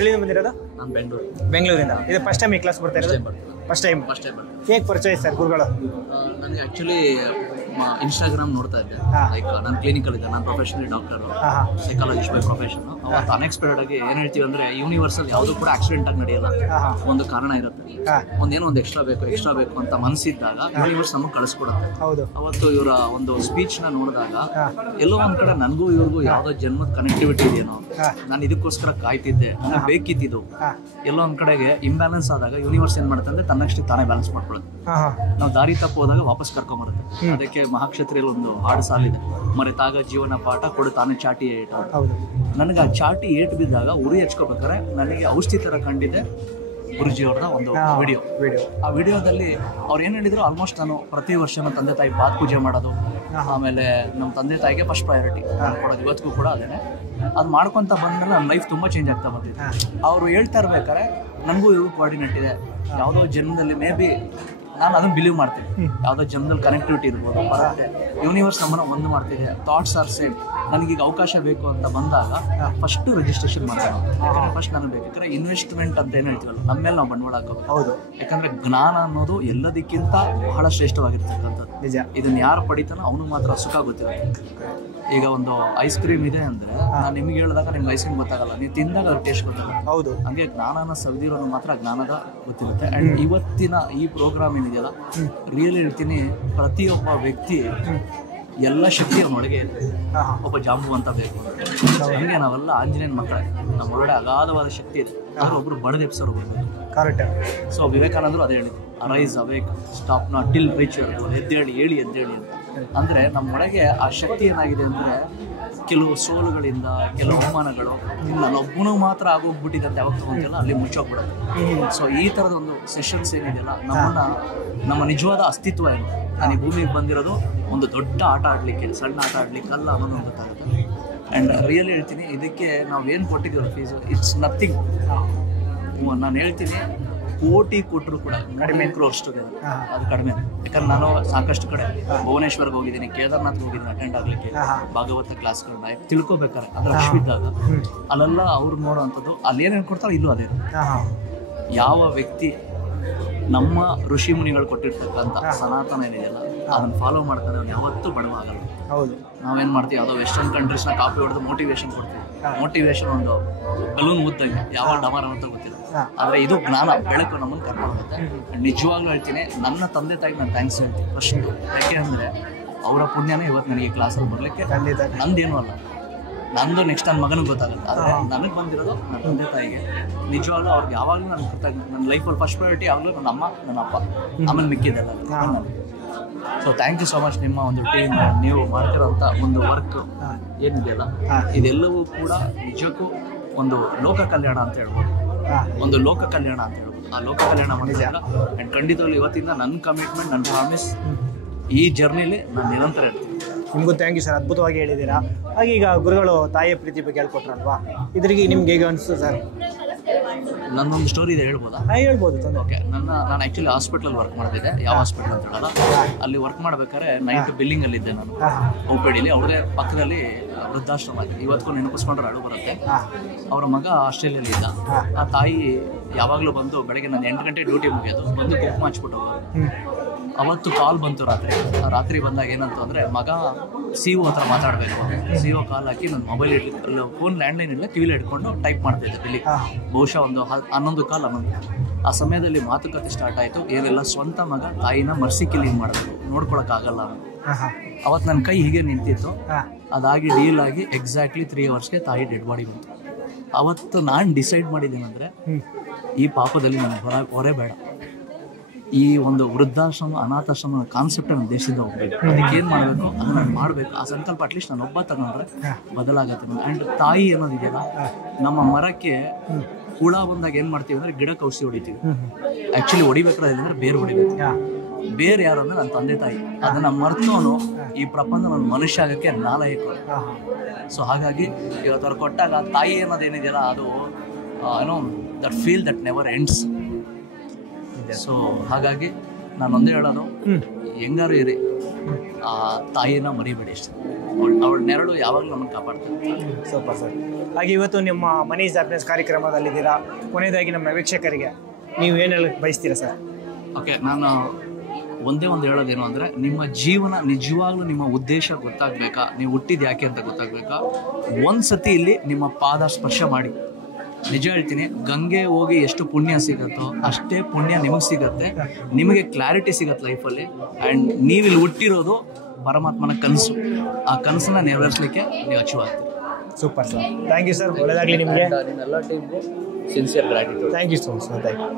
ಎಲ್ಲಿಂದ ಬಂದಿರೋದು? ನಾನು ಬೆಂಗಳೂರಿಂದ. ಇದು ಫಸ್ಟ್ ಟೈಮ್ ಈ ಕ್ಲಾಸ್ ಬರ್ತಾ ಇರೋದು? First time. ಹೇಗೆ ಪರಿಚಯ ಸರ್ ಗುರುಗಳು? ನನಗೆ ಆ್ಯಕ್ಚುಲಿ ಇನ್ಸ್ಟಾಗ್ರಾಮ್ ನೋಡ್ತಾ ಇದ್ದೆ. ಲೈಕ್ ನಾನು ಕ್ಲಿನಿಕಲ್ ಇದ್ದೆ, ನಾನು professionally doctor, psychologist by profession. ಅವತ್ತು ಅನ್ಎಕ್ಸ್ಪೆಕ್ಟೆಡ್ ಆಗಿ ಏನು ಹೇಳ್ತೀವಿ ಅಂದರೆ, ಯೂನಿವರ್ಸಲ್ಲಿ ಯಾವುದೂ ಕೂಡ ಆಕ್ಸಿಡೆಂಟ್ ಆಗಿ ನಡೆಯಲ್ಲ, ಒಂದು ಕಾರಣ ಇರುತ್ತೆ. ಒಂದೇನೋ ಒಂದು ಎಕ್ಸ್ಟ್ರಾ ಬೇಕು ಅಂತ ಮನಸ್ಸಿದ್ದಾಗ ಯೂನಿವರ್ಸ್ ನಮಗೆ ಕಳಿಸ್ಕೊಡುತ್ತೆ. ಅವತ್ತು ಇವರ ಒಂದು ಸ್ಪೀಚ್ನ ನೋಡಿದಾಗ ಎಲ್ಲೋ ಒಂದು ಕಡೆ ನನಗೂ ಇವ್ರಿಗೂ ಯಾವುದೋ ಜನ್ಮದ ಕನೆಕ್ಟಿವಿಟಿ ಇದೆಯೇನೋ, ನಾನು ಇದಕ್ಕೋಸ್ಕರ ಕಾಯ್ತಿದ್ದೆ, ನನಗೆ ಬೇಕಿದ್ದು. ಎಲ್ಲೋ ಒಂದು ಕಡೆಗೆ ಇಂಬ್ಯಾಲೆನ್ಸ್ ಆದಾಗ ಯೂನಿವರ್ಸ್ ಏನು ಮಾಡುತ್ತೆ ಅಂದರೆ ತನ್ನಷ್ಟೇ ತಾನೇ ಬ್ಯಾಲೆನ್ಸ್ ಮಾಡ್ಕೊಳ್ಳುತ್ತೆ. ನಾವು ದಾರಿ ತಪ್ಪು ಹೋದಾಗ ವಾಪಸ್ ಕರ್ಕೊಂಬರುತ್ತೆ. ಅದಕ್ಕೆ ಮಹಾಕ್ಷತ್ರಿಯಲ್ಲಿ ಒಂದು ಹಾಡು ಸಾಲಿದೆ, ಮರೆತಾಗ ಜೀವನ ಪಾಠ ಕೊಡು ತಾನೇ ಚಾಟಿ ಏಟ. ನನಗೆ ಆ ಚಾಟಿ ಏಟು ಬಿದ್ದಾಗ ಉರಿ ಹಚ್ಕೋಬೇಕಾದ್ರೆ ನನಗೆ ಔಷಧಿ ಥರ ಕಂಡಿದ್ದೆ ಗುರುಜಿ ಅವ್ರದ ಒಂದು ವಿಡಿಯೋ. ಆ ವಿಡಿಯೋದಲ್ಲಿ ಅವ್ರು ಏನು ಹೇಳಿದ್ರು, ಆಲ್ಮೋಸ್ಟ್ ನಾನು ಪ್ರತಿ ವರ್ಷ ನಮ್ಮ ತಂದೆ ತಾಯಿ ಪಾದ ಪೂಜೆ ಮಾಡೋದು, ಆಮೇಲೆ ನಮ್ಮ ತಂದೆ ತಾಯಿಗೆ ಫಸ್ಟ್ ಪ್ರಯಾರಿಟಿ ಕೊಡೋದು, ಇವತ್ತಿಗೂ ಕೂಡ ಅದೇನೆ. ಅದು ಮಾಡ್ಕೊತ ಬಂದಮೇಲೆ ನನ್ನ ಲೈಫ್ ತುಂಬ ಚೇಂಜ್ ಆಗ್ತಾ ಬಂದಿದೆ. ಅವರು ಹೇಳ್ತಾ ಇರ್ಬೇಕಾದ್ರೆ ನನಗೂ ಇವ್ರಿಗೂ ಕೋಆರ್ಡಿನೇಟ್ ಇದೆ. ಯಾವುದೋ ಜನ್ಮದಲ್ಲಿ ಮೇ ಬಿ ನಾನು ಅದನ್ನು ಬಿಲೀವ್ ಮಾಡ್ತೀನಿ, ಯಾವುದೋ ಜನ್ಮದಲ್ಲಿ ಕನೆಕ್ಟಿವಿಟಿ ಇರ್ಬೋದು, ಬರುತ್ತೆ. ಯೂನಿವರ್ಸ್ ನಮ್ಮನ್ನು ಒಂದು ಮಾಡ್ತಿದೆ, ಥಾಟ್ಸ್ ಆರ್ ಸೇಮ್. ನನಗೀಗ ಅವಕಾಶ ಬೇಕು ಅಂತ ಬಂದಾಗ ಫಸ್ಟು ರಿಜಿಸ್ಟ್ರೇಷನ್ ಮಾಡ್ತಾರೆ. ಯಾಕಂದರೆ ಫಸ್ಟ್ ನನಗೆ ಬೇಕು, ಯಾಕಂದರೆ ಇನ್ವೆಸ್ಟ್ಮೆಂಟ್ ಅಂತ ಏನು ಹೇಳ್ತೀವಲ್ಲ, ನಮ್ಮ ಮೇಲೆ ನಾವು ಬಂಡವಾಳ ಹಾಕೋದು. ಹೌದು, ಯಾಕಂದರೆ ಜ್ಞಾನ ಅನ್ನೋದು ಎಲ್ಲದಕ್ಕಿಂತ ಬಹಳ ಶ್ರೇಷ್ಠವಾಗಿರ್ತಕ್ಕಂಥದ್ದು. ನಿಜ. ಇದನ್ನು ಯಾರು ಪಡಿತಾನೋ ಅವನು ಮಾತ್ರ ಸುಖ ಗೊತ್ತಿರುತ್ತೆ. ಈಗ ಒಂದು ಐಸ್ ಕ್ರೀಮ್ ಇದೆ ಅಂದರೆ, ನಾನು ನಿಮ್ಗೆ ಹೇಳಿದಾಗ ನಿಮ್ಗೆ ಐಸ್ ಕ್ರೀಮ್ ಗೊತ್ತಾಗಲ್ಲ, ನೀವು ತಿಂದಾಗ ಅದ್ರ ಟೇಸ್ಟ್ ಗೊತ್ತಾಗಲ್ಲ. ಹೌದು, ಹಂಗೆ ಜ್ಞಾನನ ಸವಿದಿರೋನು ಮಾತ್ರ ಜ್ಞಾನದ ಗೊತ್ತಿರುತ್ತೆ. ಆ್ಯಂಡ್ ಇವತ್ತಿನ ಈ ಪ್ರೋಗ್ರಾಮ್ ಏನಿದೆಯಲ್ಲ, ರಿಯಲಿ ಹೇಳ್ತೀನಿ, ಪ್ರತಿಯೊಬ್ಬ ವ್ಯಕ್ತಿ ಎಲ್ಲ ಶಕ್ತಿ ಅವನೊಳಗೆ ಒಬ್ಬ ಜಾಂಬು ಅಂತ ಬೇಕು. ಹಂಗೆ ನಾವೆಲ್ಲ ಆಂಜನೇಯನ ಮಕ್ಕಳೇ, ನಮ್ಮೊಳಗಡೆ ಅಗಾಧವಾದ ಶಕ್ತಿ ಇದೆ, ಆದರೆ ಒಬ್ಬರು ಬಡದೆಪ್ಸೋರು ಬರ್ಬೋದು. ಕರೆಕ್ಟ್. ಸೊ ವಿವೇಕಾನಂದರು ಅದೇ ಹೇಳಿದ್ರು, arise awake stop not till reach your goal. ಎದ್ದೇಳಿ ಅಂತ. ಅಂದರೆ ನಮ್ಮೊಳಗೆ ಆ ಶಕ್ತಿ ಏನಾಗಿದೆ ಅಂದರೆ, ಕೆಲವು ಸೋಲುಗಳಿಂದ, ಕೆಲವು ಅವಮಾನಗಳು ನಾನೊಬ್ಬನು ಮಾತ್ರ ಆಗೋಗ್ಬಿಟ್ಟಿದೆ ಅಂತ ಯಾವಾಗ ತೊಗೊಂತಿಲ್ಲ, ಅಲ್ಲಿ ಮುಚ್ಚೋಗ್ಬಿಡುತ್ತೆ. ಸೊ ಈ ಥರದ ಒಂದು ಸೆಷನ್ಸ್ ಏನಿದೆಯಲ್ಲ, ನಮ್ಮ ನಿಜವಾದ ಅಸ್ತಿತ್ವ ಏನು, ನಾನು ಈ ಭೂಮಿಗೆ ಬಂದಿರೋದು ಒಂದು ದೊಡ್ಡ ಆಟ ಆಡಲಿಕ್ಕೆ, ಸಣ್ಣ ಆಟ ಆಡಲಿಕ್ಕಲ್ಲ ಅನ್ನೋದು ಗೊತ್ತಾಗುತ್ತೆ. ಆ್ಯಂಡ್ ರಿಯಲಿ ಹೇಳ್ತೀನಿ, ಇದಕ್ಕೆ ನಾವು ಏನು ಕೊಟ್ಟಿದ್ದೀವಿ ಫೀಸು, ಇಟ್ಸ್ ನಥಿಂಗ್. ನಾನು ಹೇಳ್ತೀನಿ, ಕೋಟಿ ಕೊಟ್ಟರು ಕೂಡ ಕಡಿಮೆ ಅಷ್ಟು ಅದು ಕಡಿಮೆ. ಯಾಕಂದ್ರೆ ನಾನು ಸಾಕಷ್ಟು ಕಡೆ ಭುವನೇಶ್ವರ್ಗೆ ಹೋಗಿದ್ದೀನಿ, ಕೇದಾರ್ನಾಥ್ಗೆ ಹೋಗಿದ್ದೀನಿ ಅಟೆಂಡ್ ಆಗಲಿಕ್ಕೆ, ಭಾಗವತ ಕ್ಲಾಸ್ಗಳನ್ನ ತಿಳ್ಕೊಬೇಕಾರೆ ಅದ್ರ ಅಶ್ವಿದ್ದಾಗ ಅಲ್ಲೆಲ್ಲ ಅವ್ರು ನೋಡೋವಂಥದ್ದು, ಅಲ್ಲಿ ಏನೇನು ಕೊಡ್ತಾರೋ ಇಲ್ಲೂ ಅದೇ. ಯಾವ ವ್ಯಕ್ತಿ ನಮ್ಮ ಋಷಿ ಮುನಿಗಳು ಕೊಟ್ಟಿರ್ತಕ್ಕಂಥ ಸನಾತನ ಏನಿದೆಯಲ್ಲ, ಅದನ್ನು ಫಾಲೋ ಮಾಡ್ತಾರೆ, ಅವ್ನು ಯಾವತ್ತೂ ಬಡವ ಆಗಲ್ಲ. ಹೌದು, ನಾವೇನು ಮಾಡ್ತೀವಿ, ಯಾವುದೋ ವೆಸ್ಟರ್ನ್ ಕಂಟ್ರೀಸ್ನ ಕಾಪಿ ಹೊಡೆದು ಮೋಟಿವೇಶನ್ ಕೊಡ್ತೀವಿ. ಮೋಟಿವೇಶನ್ ಒಂದು ಬಲೂನ್ ಮುದ್ದಂಗೆ, ಯಾವ ಡಮಾರ ಅಂತ ಗೊತ್ತಿಲ್ಲ. ಆದರೆ ಇದು ಜ್ಞಾನ, ಬೆಳಕು ನಮ್ಮನ್ನು ಕರ್ಕೊಂಡೋಗುತ್ತೆ. ನಿಜವಾಗ್ಲೂ ಹೇಳ್ತೀನಿ, ನನ್ನ ತಂದೆ ತಾಯಿಗೆ ನಾನು ಥ್ಯಾಂಕ್ಸ್ ಹೇಳ್ತೀನಿ ಫಸ್ಟ್. ಯಾಕೆ ಅಂದರೆ ಅವರ ಪುಣ್ಯನೇ ಇವತ್ತು ನನಗೆ ಈ ಕ್ಲಾಸಲ್ಲಿ ಬರಲಿಕ್ಕೆ. ನಂದೇನೂ ಅಲ್ಲ, ನಂದು ನೆಕ್ಸ್ಟ್ ನನ್ನ ಮಗನಿಗೆ ಗೊತ್ತಾಗುತ್ತೆ. ಆದರೆ ನನಗೆ ಬಂದಿರೋದು ನನ್ನ ತಂದೆ ತಾಯಿಗೆ. ನಿಜವಾಗ್ಲೂ ಅವ್ರಿಗೆ ಯಾವಾಗಲೂ ನನಗೆ ಗೊತ್ತಾಗುತ್ತೆ. ನನ್ನ ಲೈಫಲ್ಲಿ ಫಸ್ಟ್ ಪ್ರಯಾರಿಟಿ ಯಾವಾಗಲೂ ನನ್ನ ಅಮ್ಮ, ನನ್ನ ಅಪ್ಪ, ಆಮೇಲೆ ಮಿಕ್ಕಿದ್ದೆಲ್ಲ ನನಗೆ. So thank you so much. ನಿಮ್ಮ ಒಂದು ಟೀಮ್, ನೀವು ಮಾಡ್ತಿರೋಂಥ ಒಂದು ವರ್ಕ್ ಏನಿದೆಯಲ್ಲ, ಇದೆಲ್ಲವೂ ಕೂಡ ನಿಜಕ್ಕೂ ಒಂದು ಲೋಕ ಕಲ್ಯಾಣ ಅಂತ ಹೇಳ್ಬೋದು. ಒಂದು ಲೋಕ ಕಲ್ಯಾಣ ಅಂತ ಹೇಳ್ಬೋದು. ಆ ಲೋಕ ಕಲ್ಯಾಣ ಮಾಡಿದಾಗ ಆ್ಯಂಡ್ ಖಂಡಿತವಾಗ್ಲೂ ಇವತ್ತಿಂದ ನನ್ನ ಕಮಿಟ್ಮೆಂಟ್, ನನ್ನ ಪ್ರಾಮಿಸ್, ಈ ಜರ್ನಿಲಿ ನಾನು ನಿರಂತರ ಇರ್ತೀನಿ. ನಿಮಗೂ ಥ್ಯಾಂಕ್ ಯು ಸರ್, ಅದ್ಭುತವಾಗಿ ಹೇಳಿದ್ದೀರಾ. ಹಾಗೆ ಈಗ ಗುರುಗಳು ತಾಯಿಯ ಪ್ರೀತಿ ಬಗ್ಗೆ ಹೇಳ್ಕೊಟ್ರಲ್ವಾ, ಇದ್ರಿಗೆ ನಿಮ್ಗೆ ಹೇಗೆ ಅನಿಸ್ತು ಸರ್? ನನ್ನೊಂದು ಸ್ಟೋರಿ ಇದೆ, ಹೇಳ್ಬೋದಾ? ಹೇಳ್ಬೋದು. ಓಕೆ. ನಾನು ಆ್ಯಕ್ಚುಲಿ ಹಾಸ್ಪಿಟ್ಲಲ್ಲಿ ವರ್ಕ್ ಮಾಡ್ತಿದ್ದೆ. ಯಾವ ಹಾಸ್ಪಿಟ್ಲ್ ಅಂತ ಹೇಳಲ್ಲ, ಅಲ್ಲಿ ವರ್ಕ್ ಮಾಡ್ಬೇಕಾದ್ರೆ ನೈಟ್ ಬಿಲ್ಲಿಂಗಲ್ಲಿದ್ದೆ ನಾನು, OPDಲಿ. ಅವ್ರದೇ ಪಕ್ಕದಲ್ಲಿ ವೃದ್ಧಾಶ್ರಮ ಇದೆ. ಇವತ್ತಿಗೂ ನೆನಪಿಸ್ಕೊಂಡ್ರೆ ಅಳು ಬರುತ್ತೆ. ಅವರ ಮಗ ಆಸ್ಟ್ರೇಲಿಯಲ್ಲಿ ಇದ್ದ. ಆ ತಾಯಿ ಯಾವಾಗಲೂ ಬಂದು ಬೆಳಗ್ಗೆ ನಾನು 8 ಗಂಟೆ ಡ್ಯೂಟಿ ಮುಗಿಯೋದು, ಬಂದು ಕುಂಕುಮ ಹಚ್ಬಿಟ್ಟು ಹೋಗೋದು. ಅವತ್ತು ಕಾಲ್ ಬಂತು ರಾತ್ರಿ ಬಂದಾಗ ಏನಂತ ಅಂದರೆ, ಮಗ CO ಹತ್ರ ಮಾತಾಡಬೇಕು. CO ಕಾಲ್ ಹಾಕಿ ನನ್ನ ಮೊಬೈಲ್ ಫೋನ್ ಲ್ಯಾಂಡ್ಲೈನ್ ಇಲ್ಲ, ಕಿವಿಲಿ ಹಿಡ್ಕೊಂಡು ಟೈಪ್ ಮಾಡ್ತಾಯಿದ್ದೆ ಬಿಲ್ಲಿ. ಬಹುಶಃ ಒಂದು 11 ಕಾಲ್ 11. ಆ ಸಮಯದಲ್ಲಿ ಮಾತುಕತೆ ಸ್ಟಾರ್ಟ್ ಆಯಿತು. ಏನೆಲ್ಲ ಸ್ವಂತ ಮಗ ತಾಯಿನ ಮರ್ಸಿ ಕಿಲ್ಲಿಂಗ್ ಮಾಡಬೇಕು, ನೋಡ್ಕೊಳಕ್ಕಾಗಲ್ಲ. ಅವತ್ತು ನನ್ನ ಕೈ ಹೀಗೆ ನಿಂತಿತ್ತು. ಅದಾಗಿ ಡೀಲ್ ಆಗಿ ಎಕ್ಸಾಕ್ಟ್ಲಿ 3 ಅವರ್ಸ್ಗೆ ತಾಯಿ ಡೆಡ್ ಬಾಡಿ ಬಂತು. ಅವತ್ತು ನಾನು ಡಿಸೈಡ್ ಮಾಡಿದ್ದೇನೆಂದರೆ, ಈ ಪಾಪದಲ್ಲಿ ನನಗೆ ಹೊರೆ ಬೇಡ. ಈ ಒಂದು ವೃದ್ಧಾಶ್ರಮ, ಅನಾಥಾಶ್ರಮ ಕಾನ್ಸೆಪ್ಟ್ ನನ್ನ ದೇಶದಿಂದ ಹೋಗ್ಬೇಕು. ಅದಕ್ಕೆ ಏನು ಮಾಡಬೇಕು ಅದನ್ನು ನಾನು ಮಾಡಬೇಕು. ಆ ಸಂಕಲ್ಪ ಅಟ್ಲೀಸ್ಟ್ ನಾನು ಒಬ್ಬ ತಗೊಂಡ್ರೆ ಬದಲಾಗತ್ತೆ. ಆ್ಯಂಡ್ ತಾಯಿ ಅನ್ನೋದಿದೆಯಲ್ಲ, ನಮ್ಮ ಮರಕ್ಕೆ ಹುಳ ಬಂದಾಗ ಏನು ಮಾಡ್ತೀವಿ ಅಂದರೆ, ಗಿಡಕ್ಕೆ ಔಷಧಿ ಹೊಡಿತೀವಿ. ಆ್ಯಕ್ಚುಲಿ ಹೊಡಿಬೇಕಾದ್ರೆ ಅಂದರೆ ಬೇರೆ ಹೊಡಿಬೇಕು. ಬೇರೆ ಯಾರು ಅಂದರೆ ನನ್ನ ತಂದೆ ತಾಯಿ. ಅದನ್ನು ಮರ್ತವನು ಈ ಪ್ರಪಂಚ ನನ್ನ ಮನುಷ್ಯ ಆಗೋಕ್ಕೆ ನಾಲಾಯಕ. ಸೊ ಹಾಗಾಗಿ ಇವತ್ತು ಅವ್ರು ಕೊಟ್ಟಾಗ ತಾಯಿ ಅನ್ನೋದೇನಿದೆಯಲ್ಲ, ಅದು ಏನೋ that feel that never ends. So ಹಾಗಾಗಿ ನಾನು ಒಂದೇ ಹೇಳೋದು, ಹೆಂಗಾರು ಇರಿ, ಆ ತಾಯಿನ ಮರಿಬೇಡಿ ಅಷ್ಟೇ. ಅವಳ ನೆರಳು ಯಾವಾಗಲೂ ನಮ್ಮನ್ನು ಕಾಪಾಡ್ತಾರೆ. Super sir. ಹಾಗೆ ಇವತ್ತು ನಿಮ್ಮ ಮನಿ ಈಸ್ ಹ್ಯಾಪಿನೆಸ್ ಕಾರ್ಯಕ್ರಮದಲ್ಲಿದ್ದೀರಾ. ಕೊನೆಯದಾಗಿ ನಮ್ಮ ವೀಕ್ಷಕರಿಗೆ ನೀವು ಏನು ಹೇಳಕ್ಕೆ ಬಯಸ್ತೀರಾ ಸರ್? ಓಕೆ, ನಾನು ಒಂದೇ ಒಂದು ಹೇಳೋದೇನು ಅಂದರೆ, ನಿಮ್ಮ ಜೀವನ ನಿಜವಾಗ್ಲೂ ನಿಮ್ಮ ಉದ್ದೇಶ ಗೊತ್ತಾಗಬೇಕಾ, ನೀವು ಹುಟ್ಟಿದ್ದು ಯಾಕೆ ಅಂತ ಗೊತ್ತಾಗಬೇಕಾ, ಒಂದು ಸತಿ ಇಲ್ಲಿ ನಿಮ್ಮ ಪಾದ ಸ್ಪರ್ಶ ಮಾಡಿ. ನಿಜ ಹೇಳ್ತೀನಿ, ಗಂಗೆ ಹೋಗಿ ಎಷ್ಟು ಪುಣ್ಯ ಸಿಗುತ್ತೋ ಅಷ್ಟೇ ಪುಣ್ಯ ನಿಮಗೆ ಸಿಗುತ್ತೆ. ನಿಮಗೆ ಕ್ಲಾರಿಟಿ ಸಿಗುತ್ತೆ ಲೈಫಲ್ಲಿ. ಆ್ಯಂಡ್ ನೀವಿಲ್ಲಿ ಹುಟ್ಟಿರೋದು ಪರಮಾತ್ಮನ ಕನಸು. ಆ ಕನಸನ್ನ ನೆರವೇರಿಸಲಿಕ್ಕೆ ನೀವು ಅಚೀವ್ ಆಗ್ತೀರಿ. Super sir, thank you sir. ಒಳ್ಳೆಯದಾಗಲಿ ನಿಮಗೆ. ನಿಮ್ಮೆಲ್ಲ ಟೀಮ್ಗೂ sincere gratitude. Thank you so much sir. Thank you.